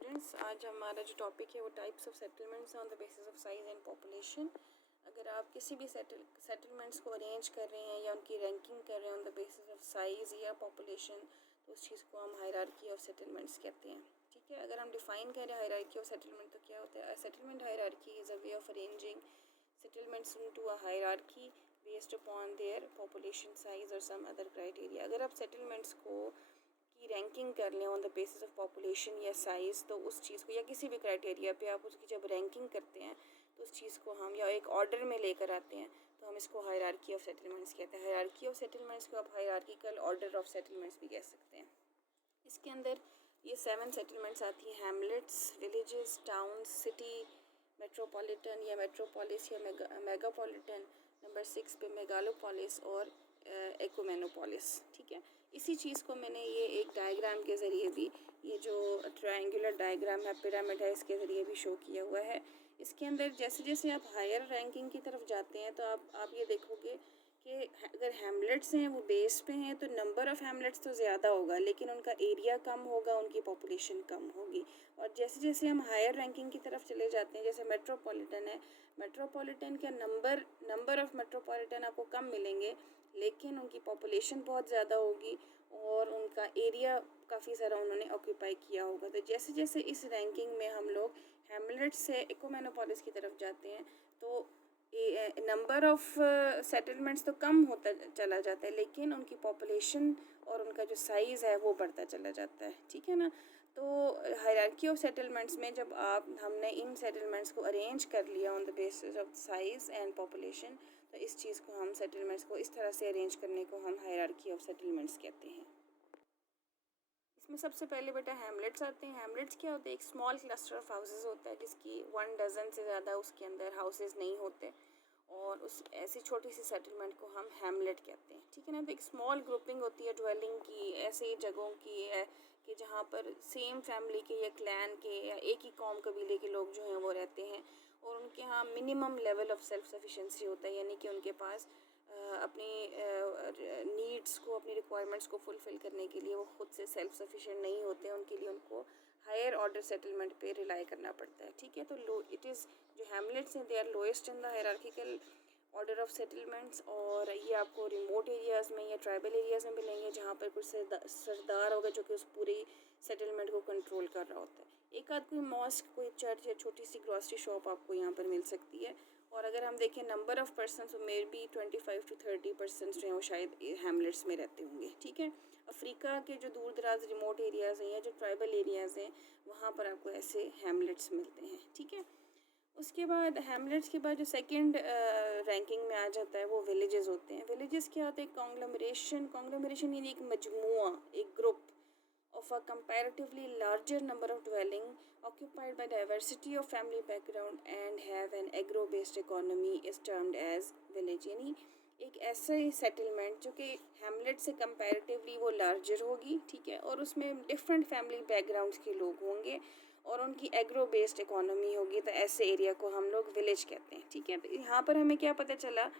Students, आज हमारा जो टॉपिक है वो types of settlements on the basis of size and population. अगर आप किसी भी सेटलमेंट्स को अरेंज कर रहे हैं या उनकी रैंकिंग कर रहे हैं on the basis of size या पॉपुलेशन, तो उस चीज़ को हम हायरार्की ऑफ सेटलमेंट्स कहते हैं। ठीक है, अगर हम डिफ़ाइन करें हायरार्की ऑफ सेटलमेंट तो क्या होता है? Settlement hierarchy is a way of arranging settlements into a hierarchy based upon their population size और सम अदर क्राइटेरिया। अगर आप सेटलमेंट्स को की रैंकिंग कर लें on the basis of population या साइज़, तो उस चीज़ को या किसी भी क्राइटेरिया पे आप उसकी जब रैंकिंग करते हैं तो उस चीज़ को हम या एक ऑर्डर में लेकर आते हैं तो हम इसको हायरार्की ऑफ सेटलमेंट्स कहते हैं। हायरार्की ऑफ सेटलमेंट्स को आप हायरार्किकल ऑर्डर ऑफ सेटलमेंट्स भी कह सकते हैं। इसके अंदर ये 7 सेटलमेंट्स आती हैं: Hamlet's, villages, towns, city, metropolitan या मेट्रोपोलिस या मेगापॉलिटन। नंबर 6 पे मेगालोपोलिस और एकुमेनोपोलिस। ठीक है, इसी चीज़ को मैंने ये एक डायग्राम के ज़रिए भी, ये जो ट्रायंगुलर डायग्राम है, पिरामिड है, इसके ज़रिए भी शो किया हुआ है। इसके अंदर जैसे जैसे आप हायर रैंकिंग की तरफ जाते हैं तो आप ये देखोगे कि अगर हैमलेट्स हैं वो बेस पे हैं तो नंबर ऑफ़ हैमलेट्स तो ज़्यादा होगा लेकिन उनका एरिया कम होगा, उनकी पॉपुलेशन कम होगी। और जैसे जैसे हम हायर रैंकिंग की तरफ चले जाते हैं, जैसे मेट्रोपॉलिटन है, मेट्रोपॉलिटन का नंबर ऑफ़ मेट्रोपॉलिटन आपको कम मिलेंगे लेकिन उनकी पॉपुलेशन बहुत ज़्यादा होगी और उनका एरिया काफ़ी सारा उन्होंने ऑक्यूपाई किया होगा। तो जैसे जैसे इस रैंकिंग में हम लोग हैमलेट से एकोमेनोपोलिस की तरफ जाते हैं तो नंबर ऑफ़ सेटलमेंट्स तो कम होता चला जाता है लेकिन उनकी पॉपुलेशन और उनका जो साइज़ है वो बढ़ता चला जाता है। ठीक है ना, तो हायरार्की ऑफ सेटलमेंट्स में जब हमने इन सेटलमेंट्स को अरेंज कर लिया on the basis of size and population, तो इस चीज़ को हम सेटलमेंट्स को इस तरह से अरेंज करने को हम हायरार्की ऑफ सेटलमेंट्स कहते हैं। इसमें सबसे पहले बेटा हैमलेट्स आते हैं। हैमलेट्स क्या होते हैं? एक स्मॉल क्लस्टर ऑफ हाउसेस होता है जिसकी 1 डज़न से ज़्यादा उसके अंदर हाउसेस नहीं होते और उस ऐसी छोटी सी सेटलमेंट को हम हैमलेट कहते हैं। ठीक है ना, तो एक स्मॉल ग्रुपिंग होती है ड्वेलिंग की, ऐसे जगहों की है कि जहाँ पर सेम फैमिली के या क्लैन के या एक ही कौम कबीले के लोग जो हैं वो रहते हैं और उनके यहाँ minimum level of self sufficiency होता है, यानी कि उनके पास अपनी नीड्स को, अपनी रिक्वायरमेंट्स को फुलफ़िल करने के लिए वो खुद से सेल्फ सफिशिएंट नहीं होते, उनके लिए उनको हायर ऑर्डर सेटलमेंट पे रिलाई करना पड़ता है। ठीक है, तो जो हैमलेट्स हैं they are lowest in the hierarchical order of settlements और ये आपको रिमोट एरियाज़ में या ट्राइबल एरियाज़ में मिलेंगे जहाँ पर कुछ सरदार होगा जो कि उस पूरी सेटलमेंट को कंट्रोल कर रहा होता है। एक आध कोई मॉस्क, कोई चर्च या छोटी सी ग्रॉसरी शॉप आपको यहाँ पर मिल सकती है। और अगर हम देखें नंबर ऑफ़ पर्सनस, तो मे बी 25 to 30% जो हैं वो शायद हैमलेट्स में रहते होंगे। ठीक है, अफ्रीका के जो दूर दराज रिमोट एरियाज़ हैं या जो ट्राइबल एरियाज़ हैं वहाँ पर आपको ऐसे हैमलेट्स मिलते हैं। ठीक है, उसके बाद हैमलेट्स के बाद जो सेकंड रैंकिंग में आ जाता है वो विलेजेस होते हैं। विलेजेस क्या होते हैं? कॉन्ग्लोमरेशन यानी एक मजमुआ, एक group of a comparatively larger number of dwelling occupied by diversity of family background and have an agro-based economy is termed as village। यानी एक ऐसा ही सेटलमेंट जो कि हैमलेट से कंपैरेटिवली वो लार्जर होगी, ठीक है, और उसमें डिफरेंट फैमिली बैकग्राउंड्स के लोग होंगे और उनकी एग्रो बेस्ड इकोनॉमी होगी, तो ऐसे एरिया को हम लोग विलेज कहते हैं। ठीक है, तो यहाँ पर हमें क्या पता चला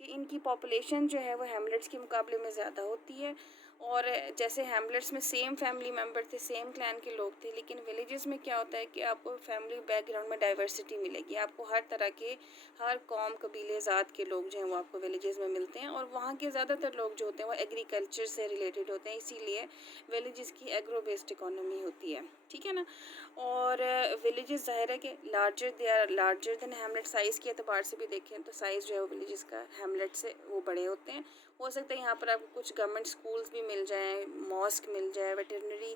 कि इनकी पॉपुलेशन जो है वो हैमलेट्स के मुकाबले में ज़्यादा होती है और जैसे हैमलेट्स में सेम फैमिली मेम्बर थे, सेम क्लैन के लोग थे, लेकिन विलेजेस में क्या होता है कि आपको फैमिली बैकग्राउंड में डाइवर्सिटी मिलेगी, आपको हर तरह के, हर कौम कबीले ज़ात के लोग जो हैं वो आपको विलेजेस में मिलते हैं और वहाँ के ज़्यादातर लोग जो होते हैं वो एग्रीकल्चर से रिलेटेड होते हैं, इसीलिए विलेजेस की एग्रो बेस्ड इकोनॉमी होती है। ठीक है ना, और विलेजेस ज़ाहिर है कि they are larger than hamlet. Size के अतबार से भी देखें तो साइज़ जो है वो विलेजेस का हैमलेट से वो बड़े होते हैं। हो सकता है यहाँ पर आपको कुछ गवर्नमेंट स्कूल्स भी मिल जाएँ, मॉस्क मिल जाए, वेटरनरी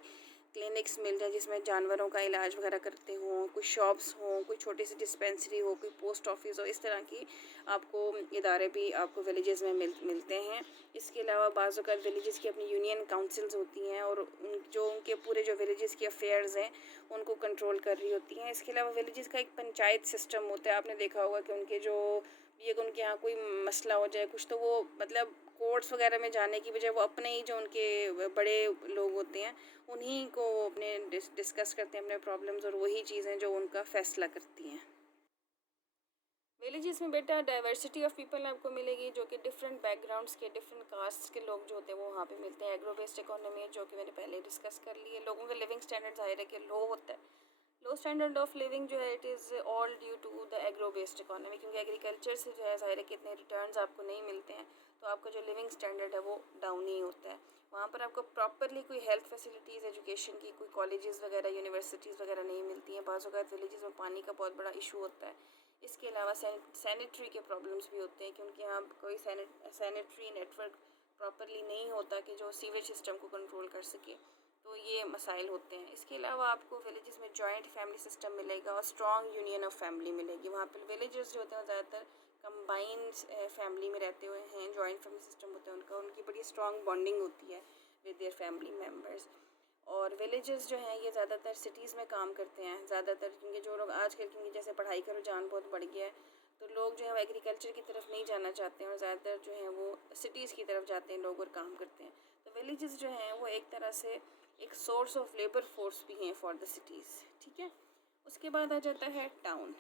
क्लिनिक्स मिल जाए जिसमें जानवरों का इलाज वगैरह करते हों, कुछ शॉप्स हों, कोई छोटी सी डिस्पेंसरी हो, कोई पोस्ट ऑफिस हो, इस तरह की आपको इदारे भी आपको विलेजेस में मिलते हैं। इसके अलावा बाज़ औक़ात विलेजेस की अपनी यूनियन काउंसिल्स होती हैं और उनके पूरे जो विलेजेस के अफेयर्स हैं उनको कंट्रोल कर रही होती हैं। इसके अलावा विलेजेस का एक पंचायत सिस्टम होता है। आपने देखा होगा कि उनके यहाँ कोई मसला हो जाए कुछ, तो वो मतलब कोर्ट्स वगैरह में जाने की बजाय वो अपने ही जो उनके बड़े लोग होते हैं उन्हीं को अपने डिस्कस करते हैं अपने प्रॉब्लम्स और वही चीज़ें जो उनका फैसला करती हैं। विलेजेस में बेटा डाइवर्सिटी ऑफ पीपल आपको मिलेगी जो कि डिफरेंट बैकग्राउंड्स के, डिफरेंट कास्ट के लोग जो होते हैं वो वहाँ पे मिलते हैं। एग्रो बेस्ड इकोनॉमी है जो कि मैंने पहले डिस्कस कर ली है। लोगों का लिविंग स्टैंडर्ड ज़ाहिर है कि लो होता है लो स्टैंडर्ड ऑफ लिविंग जो है it is all due to the agro based economy, क्योंकि एग्रीकल्चर से जो है ज़ाहिर है कि इतने रिटर्न्स आपको नहीं मिलते हैं, तो आपका जो लिविंग स्टैंडर्ड है वो डाउन ही होता है। वहाँ पर आपको प्रॉपरली कोई हेल्थ फैसिलिटीज़, एजुकेशन की कोई कॉलेजेस वगैरह, यूनिवर्सिटीज़ वगैरह नहीं मिलती हैं। बाज़ औक़ात विलेजेस में पानी का बहुत बड़ा इशू होता है। इसके अलावा सैनिटरी के प्रॉब्लम्स भी होते हैं, क्योंकि यहाँ कोई सैनिटरी नेटवर्क प्रॉपरली नहीं होता कि जो सीवेज सिस्टम को कंट्रोल कर सके, तो ये मसाइल होते हैं। इसके अलावा आपको विलेजेस में जॉइंट फैमिली सिस्टम मिलेगा और स्ट्रॉन्ग यूनियन ऑफ फैमिली मिलेगी। वहाँ पर विलेजर्स जो होते हैं ज़्यादातर कंबाइंड फैमिली में रहते हुए हैं, जॉइंट फैमिली सिस्टम होता है उनका, उनकी बड़ी स्ट्रॉन्ग बॉन्डिंग होती है विद देयर फैमिली मेम्बर्स। और विलेजेस जो हैं ये ज़्यादातर सिटीज़ में काम करते हैं ज़्यादातर, क्योंकि जो लोग आजकल, क्योंकि जैसे पढ़ाई का रुझान बहुत बढ़ गया है, तो लोग जो है वो एग्रीकल्चर की तरफ नहीं जाना चाहते हैं और ज़्यादातर जो है वो सिटीज़ की तरफ जाते हैं लोग और काम करते हैं। तो विलेजेस जो हैं वो एक तरह से एक सोर्स ऑफ लेबर फोर्स भी हैं फॉर द सिटीज़, ठीक है। उसके बाद आ जाता है टाउन।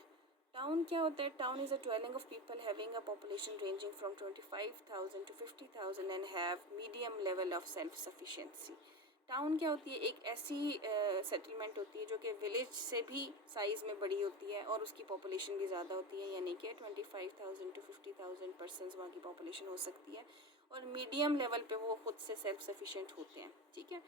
टाउन क्या होता है? Town is a dwelling of people having a population ranging from 25,000 to 50,000 and have medium level of self-sufficiency। Town क्या होती है? एक ऐसी सेटलमेंट होती है जो कि विलेज से भी साइज़ में बड़ी होती है और उसकी पॉपुलेशन भी ज़्यादा होती है, यानी कि 25,000 to 50,000 पर्सनस वहाँ की पॉपुलेशन हो सकती है और मीडियम लेवल पे वो खुद से सेल्फ सफिशिएंट होते हैं, ठीक है।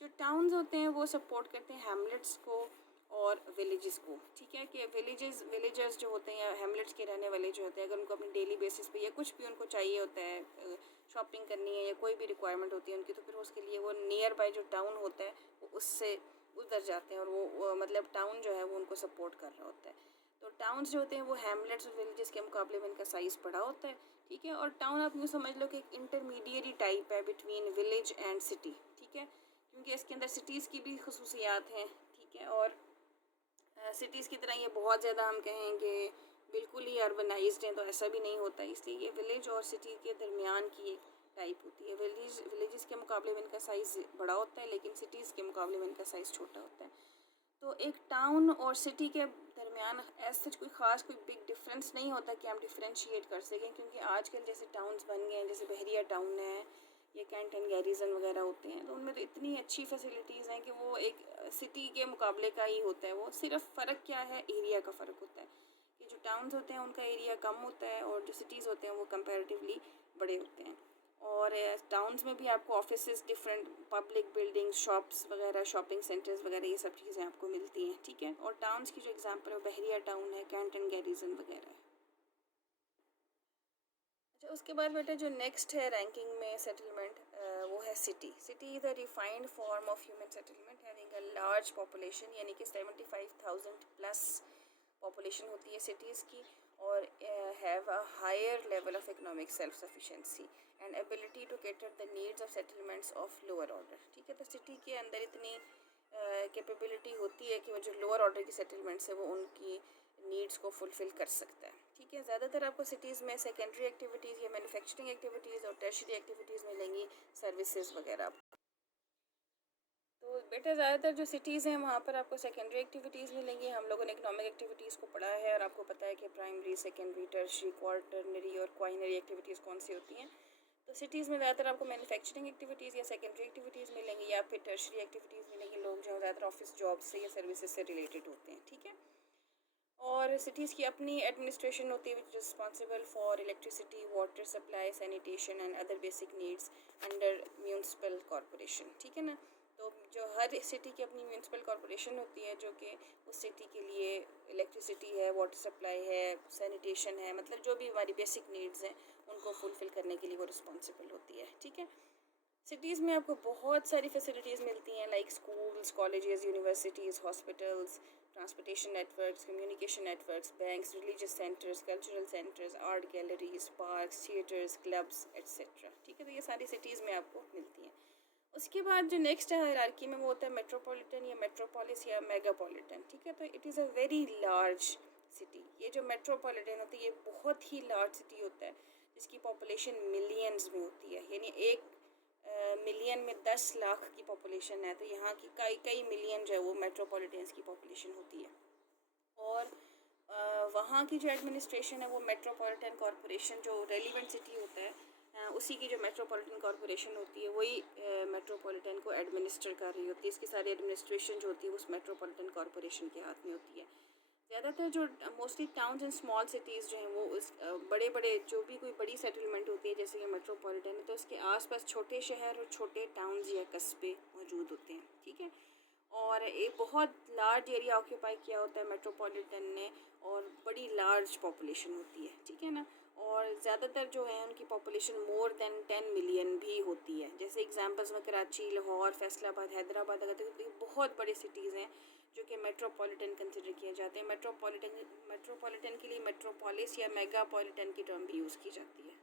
जो टाउन्स होते हैं वो सपोर्ट करते हैं हैमलेट्स को और विलेजेस को, ठीक है, कि विलेजर्स जो होते हैं या हैमलेट्स के रहने वाले जो होते हैं, अगर उनको अपनी डेली बेसिस पे या कुछ भी उनको चाहिए होता है, शॉपिंग करनी है या कोई भी रिक्वायरमेंट होती है उनकी, तो फिर उसके लिए वो नियर बाय जो टाउन होता है वो उससे उधर जाते हैं और वो मतलब टाउन जो है वो उनको सपोर्ट कर रहा होता है। तो टाउन्स जो होते हैं वो हैमलेट्स और विलेजेस के मुकाबले में इनका साइज़ बड़ा होता है, ठीक है। और टाउन आप यूँ समझ लो कि एक इंटरमीडिएट टाइप है बिटवीन विलेज एंड सिटी, ठीक है, क्योंकि इसके अंदर सिटीज़ की भी खसूसियात हैं, ठीक है। और सिटीज़ की तरह ये बहुत ज़्यादा हम कहेंगे बिल्कुल ही अर्बनाइज्ड हैं तो ऐसा भी नहीं होता, इसलिए ये विलेज और सिटी के दरमियान की एक टाइप होती है। विलेजेस के मुकाबले में इनका साइज़ बड़ा होता है, लेकिन सिटीज़ के मुकाबले में इनका साइज़ छोटा होता है। तो एक टाउन और सिटी के दरमियान ऐसा कोई ख़ास कोई बिग डिफरेंस नहीं होता कि हम डिफ्रेंशिएट कर सकें, क्योंकि आजकल जैसे टाउन्स बन गए हैं, जैसे बहरिया टाउन है या कैंट एंड गैरिजन वगैरह होते हैं, तो उनमें तो इतनी अच्छी फैसिलिटीज़ हैं कि वो एक सिटी के मुकाबले का ही होता है। वो सिर्फ फ़र्क क्या है? एरिया का फ़र्क होता है कि जो टाउन्स होते हैं उनका एरिया कम होता है और जो सिटीज़ होते हैं वो कंपैरेटिवली बड़े होते हैं। और टाउन्स में भी आपको offices, different public buildings, shops वगैरह, शॉपिंग सेंटर्स वगैरह, ये सब चीज़ें आपको मिलती हैं, ठीक है। और टाउन्स की जो एग्जांपल है वो बहरिया टाउन है, कैंट एंड गैरिजन वगैरह है। अच्छा, उसके बाद बेटा जो नेक्स्ट है रैंकिंग में सेटलमेंट, वो है city. City is a refined form of human settlement having a large population, यानी कि 75,000 प्लस पॉपुलेशन होती है सिटीज़ की, और have a higher level of economic self sufficiency and ability to cater the needs of settlements of lower order, ठीक है। तो city के अंदर इतनी कैपेबिलिटी होती है कि वो जो लोअर ऑर्डर की सेटलमेंट्स है वो उनकी नीड्स को फुलफ़िल कर सकता है, ठीक है। ज़्यादातर आपको सिटीज़ में सेकेंडरी एक्टिविटीज़ या मैन्युफैक्चरिंग एक्टिविटीज़ और टर्शियरी एक्टिविटीज़ मिलेंगी, सर्विसेज वगैरह। तो बेटा ज़्यादातर जो सिटीज़ हैं वहाँ पर आपको सेकेंडरी एक्टिविटीज़ मिलेंगी। हम लोगों ने इकोनॉमिक एक्टिविटीज़ को पढ़ा है और आपको पता है कि प्राइमरी, सेकेंडरी, टर्शियरी, क्वार्टरनरी और क्वाइनरी एक्टिविटीज़ कौन सी होती हैं। तो सिटीज़ में ज़्यादातर आपको मैन्युफैक्चरिंग एक्टिविटीज़ या सेकेंडरी एक्टिविटीज़ मिलेंगी या फिर टर्शियरी एक्टिविटीज़ मिलेंगी। लोग जो ज़्यादातर ऑफिस जॉब से या सर्विसेज से रिलेटेड होते हैं, ठीक है। और सिटीज़ की अपनी एडमिनिस्ट्रेशन होती है which responsible for electricity, water supply, sanitation and other basic needs under municipal corporation, ठीक है ना। तो जो हर सिटी की अपनी म्यूनसिपल कॉरपोरेशन होती है जो कि उस सिटी के लिए इलेक्ट्रिसिटी है, वाटर सप्लाई है, सैनिटेशन है, मतलब जो भी हमारी बेसिक नीड्स हैं उनको फुलफ़िल करने के लिए वो रिस्पॉन्सिबल होती है, ठीक है। सिटीज़ में आपको बहुत सारी फैसिलिटीज़ मिलती हैं, like schools, colleges, universities, hospitals, transportation networks, communication networks, banks, religious centres, cultural centres, art galleries, parks, theatres, clubs etcetera, ठीक है। तो ये सारी सिटीज़ में आपको मिलती हैं। उसके बाद जो नेक्स्ट है हायरार्की में वो होता है मेट्रोपॉलिटन या मेट्रोपोलिस या मेगापॉलिटन, ठीक है। तो it is a very large city. ये जो मेट्रोपॉलिटन होती है ये बहुत ही लार्ज सिटी होता है जिसकी पॉपुलेशन मिलियंस में होती है, यानी एक मिलियन में 10 लाख की पॉपुलेशन है, तो यहाँ की कई मिलियन जो है वो मेट्रोपॉलिटन्स की पॉपुलेशन होती है। और वहाँ की जो एडमिनिस्ट्रेशन है वो मेट्रोपॉलिटन कॉरपोरेशन, जो रेलिवेंट सिटी होता है उसी की जो मेट्रोपॉलिटन कॉरपोरेशन होती है वही मेट्रोपॉलिटन को एडमिनिस्टर कर रही होती है। इसकी सारी एडमिनिस्ट्रेशन जो होती है उस मेट्रोपॉलिटन कॉरपोरेशन के हाथ में होती है। ज़्यादातर जो mostly towns and small cities जो हैं वो उस बड़े बड़े जो भी कोई बड़ी सेटलमेंट होती है जैसे कि मेट्रोपॉलिटन है तो उसके आसपास छोटे शहर और छोटे टाउन्स या कस्बे मौजूद होते हैं, ठीक है। और एक बहुत लार्ज एरिया ऑक्यूपाई किया होता है मेट्रोपॉलिटन ने और बड़ी लार्ज पॉपुलेशन होती है, ठीक है ना। और ज़्यादातर जो है उनकी पॉपुलेशन मोर देन 10 मिलियन भी होती है। जैसे एग्जांपल्स में कराची, लाहौर, फैसलाबाद, हैदराबाद अगर तो बहुत बड़े सिटीज़ हैं जो कि मेट्रोपॉलिटन कंसिडर किए जाते हैं। मेट्रोपॉलिटन के लिए मेट्रोपोलिस या मेगापॉलिटन की टर्म भी यूज़ की जाती है।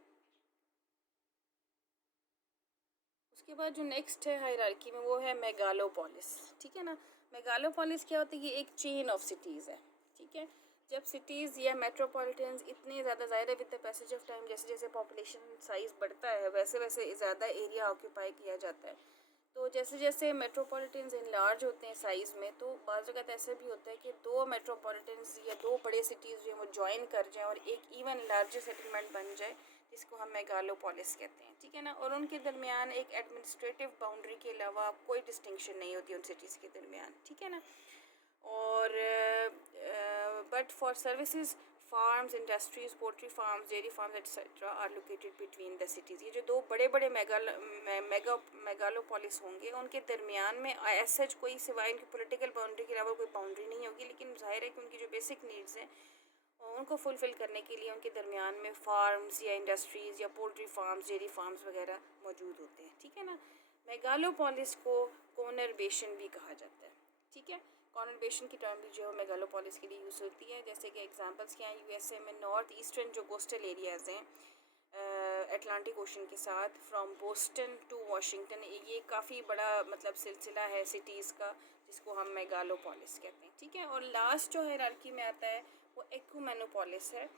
उसके बाद जो नेक्स्ट है हायरार्की में वो है मेगालोपोलिस, ठीक है ना। मेगालोपोलिस क्या होता है, ये एक चेन ऑफ सिटीज़ है, ठीक है। जब सिटीज़ या मेट्रोपॉलिटन्स इतने ज़्यादा ज़ाहिर है with the passage of time जैसे जैसे पॉपुलेशन साइज़ बढ़ता है वैसे वैसे ज़्यादा एरिया ऑक्यूपाई किया जाता है। तो जैसे जैसे मेट्रोपॉलिटन्स इनलार्ज होते हैं साइज़ में तो बाज़ जगह ऐसे भी होता है कि दो मेट्रोपॉलिटन्स या दो बड़े सिटीज़ जो हैं वो ज्वाइन कर जाएं और एक इवन लार्जर सेटलमेंट बन जाए जिसको हम मेगालोपोलिस कहते हैं, ठीक है ना। और उनके दरमियान एक एडमिनिस्ट्रेटिव बाउंड्री के अलावा कोई डिस्टिंक्शन नहीं होती उन सिटीज़ के दरमियान, ठीक है ना। और but for services farms, industries, poultry farms, dairy farms etcetera are located between the cities. ये जो दो बड़े बड़े मेगालोपोलिस होंगे उनके दरमियान में ऐसा कोई सिवाय उनकी पॉलिटिकल बाउंड्री के अलावा कोई बाउंड्री नहीं होगी, लेकिन जाहिर है कि उनकी जो बेसिक नीड्स हैं उनको फुलफ़िल करने के लिए उनके दरमियान में फार्म्स या इंडस्ट्रीज़ या पोल्ट्री फार्म्स, डेयरी फार्म्स वगैरह मौजूद होते हैं, ठीक है ना। मेगालोपोलिस को कोनरबेशन भी कहा जाता है, ठीक है। कॉनरबेशन की टर्म भी जो है मेगालोपोलिस के लिए यूज़ होती है। जैसे कि एग्जांपल्स क्या हैं, यूएसए में नॉर्थ ईस्टर्न जो कोस्टल एरियाज़ हैं अटलांटिक ओशन के साथ फ्रॉम बोस्टन टू वाशिंगटन, ये काफ़ी बड़ा मतलब सिलसिला है सिटीज़ का जिसको हम मेगालोपोलिस कहते हैं, ठीक है। और लास्ट जो हायरार्की में आता है वो एक्यूमेनोपोलिस है।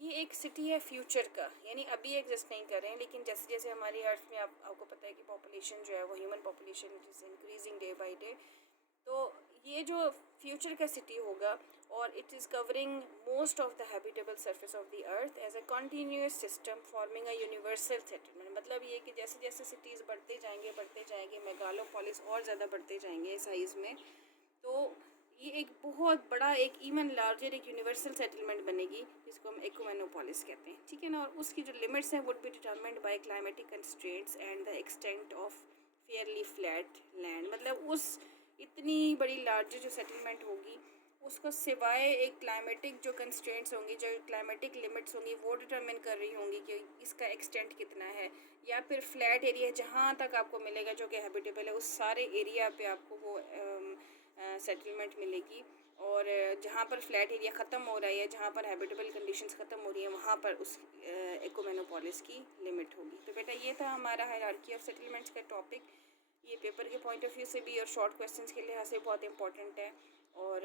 ये एक सिटी है फ्यूचर का, यानी अभी एग्जिस्ट नहीं कर रहे हैं लेकिन जैसे जैसे हमारी अर्थ में आपको पता है कि पॉपुलेशन जो है वो human population it is increasing day by day. तो ये जो फ्यूचर का सिटी होगा और it is covering most of the habitable surface of the earth as a continuous system forming a universal settlement. मतलब ये कि जैसे जैसे सिटीज़ बढ़ते जाएंगे मेगालोपोलिस और ज़्यादा बढ़ते जाएंगे साइज़ में, तो ये एक बहुत बड़ा एक इवन लार्जर एक यूनिवर्सल सेटलमेंट बनेगी जिसको हम एक्यूमेनोपोलिस कहते हैं, ठीक है ना। और उसकी जो लिमिट्स हैं would be determined by climatic constraints and the extent of Fairlie flat land. मतलब उस इतनी बड़ी लार्जर जो सेटलमेंट होगी उसको सिवाय एक क्लाइमेटिक जो कंस्ट्रेंट्स होंगी, जो क्लाइमेटिक लिमिट्स होंगी वो डिटरमिन कर रही होंगी कि इसका एक्सटेंट कितना है, या फिर फ्लैट एरिया जहाँ तक आपको मिलेगा जो कि हैबिटेबल है उस सारे एरिया पे आपको वो सेटलमेंट मिलेगी। और जहाँ पर फ्लैट एरिया ख़त्म हो रहा है, जहाँ पर हैबिटेबल कंडीशंस ख़त्म हो रही हैं वहाँ पर उस एक्यूमेनोपोलिस की लिमिट होगी। तो बेटा ये था हमारा हायरार्की ऑफ सेटलमेंट्स का टॉपिक। ये पेपर के पॉइंट ऑफ व्यू से भी और शॉर्ट क्वेश्चंस के लिहाज से बहुत इंपॉर्टेंट है और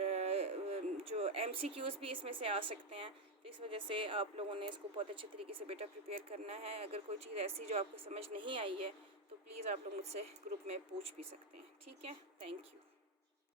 जो MCQs भी इसमें से आ सकते हैं। तो इस वजह से आप लोगों ने इसको बहुत अच्छे तरीके से बेटा प्रिपेयर करना है। अगर कोई चीज़ ऐसी जो आपको समझ नहीं आई है तो प्लीज़ आप लोग मुझसे ग्रुप में पूछ भी सकते हैं, ठीक है। Thank you.